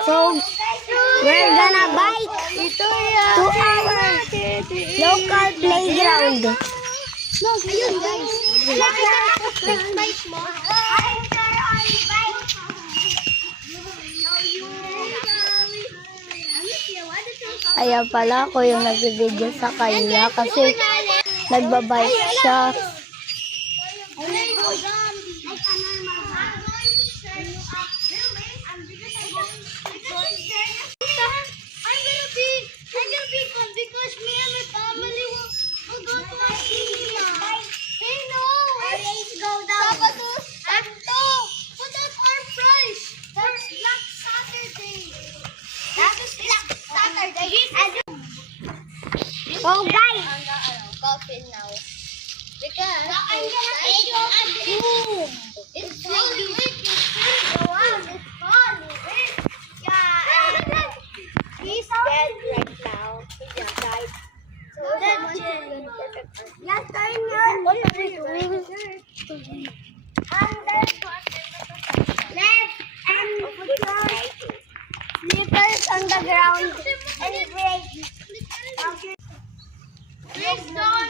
So, we're gonna bike to our local playground. Ayun guys. Bike mo. Ayan pala ako yung nag-video sa kanya kasi nagbabike siya. Because me and my family will go to our cinema. Hey, no! Let's go down. Sabado! But that's our price. That's Black Saturday. That's Black Saturday. Oh guys! Coffin now. Because I'm gonna take you a boom. It's really go on. It's falling. Yeah. He's dead right now. He just died. So that's gonna protect us. Yes, turn yun. What are we doing? Left and put your slippers on the ground and break. Please don't.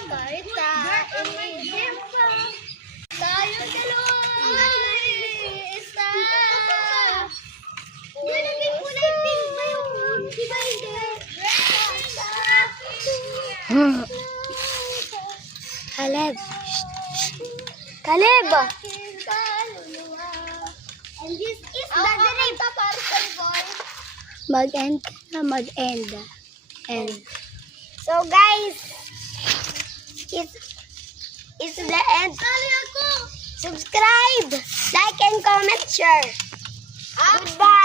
Tayo dalawa. Isa. Yan ang may kulay pink ba yun? Di ba hindi? Caleb. Caleb! And this is the dream. Boy. Mag-end ka na, mag-end. End. So guys, it's the end. Sali ako. Subscribe, like, and comment, share. Goodbye.